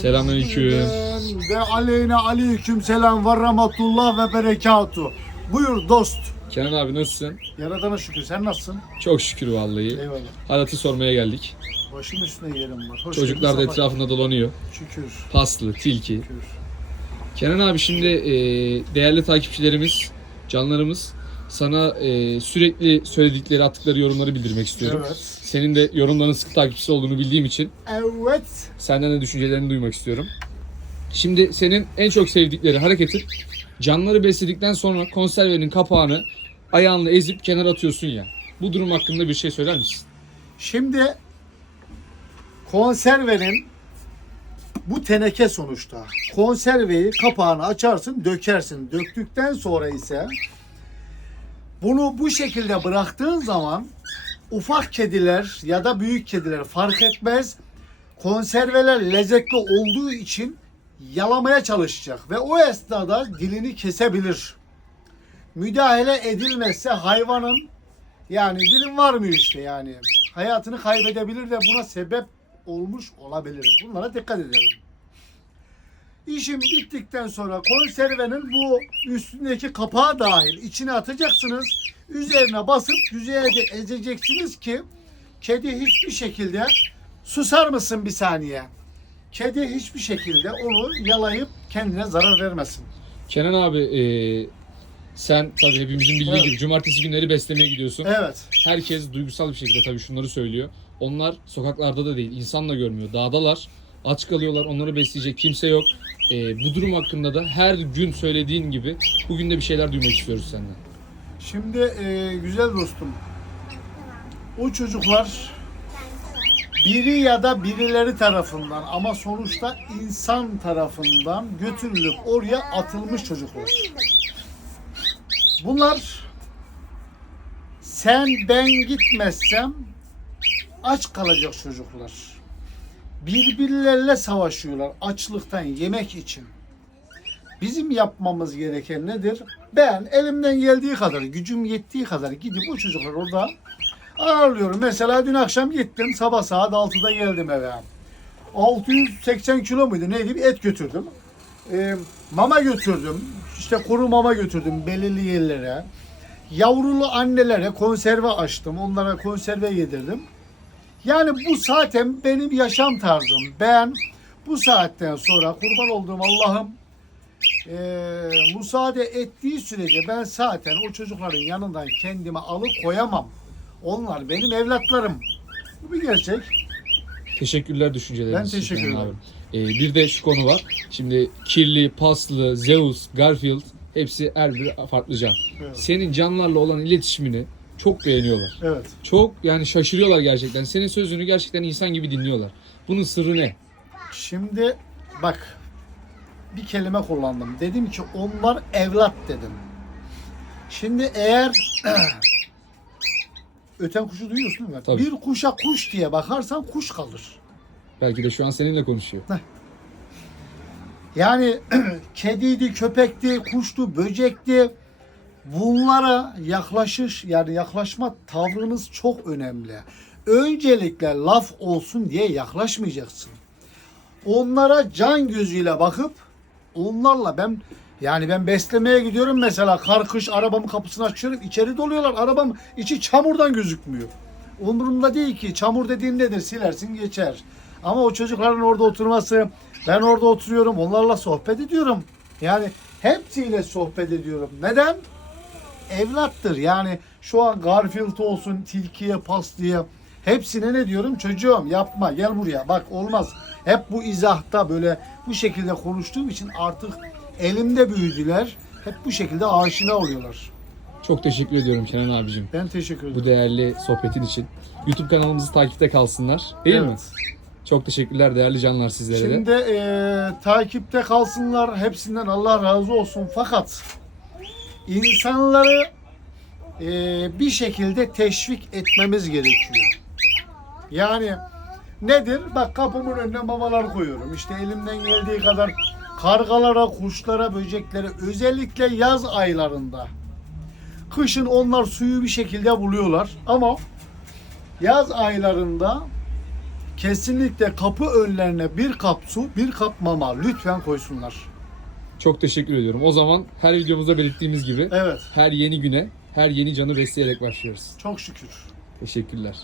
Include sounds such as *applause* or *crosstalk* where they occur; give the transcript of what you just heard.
Selamünaleyküm. Ve aleyne aleyküm selam ve rahmetullah ve berekatuhu. Buyur dost. Kenan abi nasılsın? Yaradana şükür. Sen nasılsın? Çok şükür vallahi. Eyvallah. Halatı sormaya geldik. Başın üstüne yerim var. Hoş Çocuklar da sabah. etrafında dolanıyor. Şükür. Paslı, tilki. Şükür. Kenan abi şimdi e, değerli takipçilerimiz, canlarımız sana e, sürekli söyledikleri, attıkları yorumları bildirmek istiyorum. Evet. Senin de yorumların sıkı takipçisi olduğunu bildiğim için Evet. senden de düşüncelerini duymak istiyorum. Şimdi senin en çok sevdikleri hareketin canları besledikten sonra konservenin kapağını ayağınla ezip kenara atıyorsun ya. Bu durum hakkında bir şey söyler misin? Şimdi konservenin bu teneke sonuçta. Konserveyi kapağını açarsın, dökersin. Döktükten sonra ise bunu bu şekilde bıraktığın zaman ufak kediler ya da büyük kediler fark etmez. Konserveler lezzetli olduğu için yalamaya çalışacak ve o esnada dilini kesebilir. Müdahale edilmezse hayvanın yani dilim varmıyor işte yani. Hayatını kaybedebilir ve buna sebep olmuş olabilir. Bunlara dikkat edelim. İşim bittikten sonra konservenin bu üstündeki kapağı dahil içine atacaksınız. Üzerine basıp güzelce ezeceksiniz ki kedi hiçbir şekilde susar mısın bir saniye? Kedi hiçbir şekilde onu yalayıp kendine zarar vermesin. Kenan abi e, sen tabii hepimizin bildiği Evet. gibi cumartesi günleri beslemeye gidiyorsun. Evet. Herkes duygusal bir şekilde tabii şunları söylüyor. Onlar sokaklarda da değil, insanla görmüyor. Dağdalar, aç kalıyorlar, onları besleyecek kimse yok. E, bu durum hakkında da her gün söylediğin gibi bugün de bir şeyler duymak istiyoruz senden. Şimdi e, güzel dostum. O çocuklar biri ya da birileri tarafından ama sonuçta insan tarafından götürülüp oraya atılmış çocuklar. Bunlar sen ben gitmezsem aç kalacak çocuklar. Birbirleriyle savaşıyorlar açlıktan yemek için. Bizim yapmamız gereken nedir? Ben elimden geldiği kadar, gücüm yettiği kadar gidip o çocuklar orada ağırlıyorum. Mesela dün akşam gittim, sabah saat 6'da geldim eve. 680 kilo muydu neydi bir et götürdüm. Ee, mama götürdüm. İşte kuru mama götürdüm belirli yerlere. Yavrulu annelere konserve açtım. Onlara konserve yedirdim. Yani bu zaten benim yaşam tarzım. Ben bu saatten sonra kurban olduğum Allah'ım eee, müsaade ettiği sürece ben zaten o çocukların yanından kendimi alıp koyamam. Onlar benim evlatlarım. Bu bir gerçek. Teşekkürler düşünceleriniz Ben için teşekkür Kenan ederim. abi. E, bir de şu konu var. Şimdi Kirli, Paslı, Zeus, Garfield hepsi her biri farklı can. Evet. Senin canlarla olan iletişimini çok beğeniyorlar. Evet. Çok yani şaşırıyorlar gerçekten. Senin sözünü gerçekten insan gibi dinliyorlar. Bunun sırrı ne? Şimdi bak bir kelime kullandım. Dedim ki onlar evlat dedim. Şimdi eğer *clears throat* öten kuşu duyuyorsun değil mi? Tabii. Bir kuşa kuş diye bakarsan kuş kalır. Belki de şu an seninle konuşuyor. Yani *clears throat* kediydi, köpekti, kuştu, böcekti. Bunlara yaklaşış yani yaklaşma tavrınız çok önemli. Öncelikle laf olsun diye yaklaşmayacaksın. Onlara can gözüyle bakıp onlarla ben yani ben beslemeye gidiyorum mesela kar kış arabamın kapısını açıyorum içeri doluyorlar arabam içi çamurdan gözükmüyor. Umurumda değil ki çamur dediğin nedir silersin geçer. Ama o çocukların orada oturması ben orada oturuyorum onlarla sohbet ediyorum. Yani hepsiyle sohbet ediyorum. Neden? Evlattır yani şu an Garfield olsun tilkiye pas diye hepsine ne diyorum çocuğum yapma gel buraya bak olmaz. Hep bu izahta böyle bu şekilde konuştuğum için artık elimde büyüdüler. Hep bu şekilde aşina oluyorlar. Çok teşekkür ediyorum Kenan abicim. Ben teşekkür Bu ederim. değerli sohbetin için. YouTube kanalımızı takipte kalsınlar. Değil mi? Evet. Çok teşekkürler değerli canlar sizlere de. Şimdi eee, takipte kalsınlar. Hepsinden Allah razı olsun. Fakat insanları eee, bir şekilde teşvik etmemiz gerekiyor. Yani nedir? Bak kapımın önüne mamalar koyuyorum. İşte elimden geldiği kadar kargalara, kuşlara, böceklere özellikle yaz aylarında. Kışın onlar suyu bir şekilde buluyorlar ama yaz aylarında kesinlikle kapı önlerine bir kap su, bir kap mama lütfen koysunlar. Çok teşekkür ediyorum. O zaman her videomuzda belirttiğimiz gibi Evet, her yeni güne, her yeni canı besleyerek başlıyoruz. çok şükür. Teşekkürler.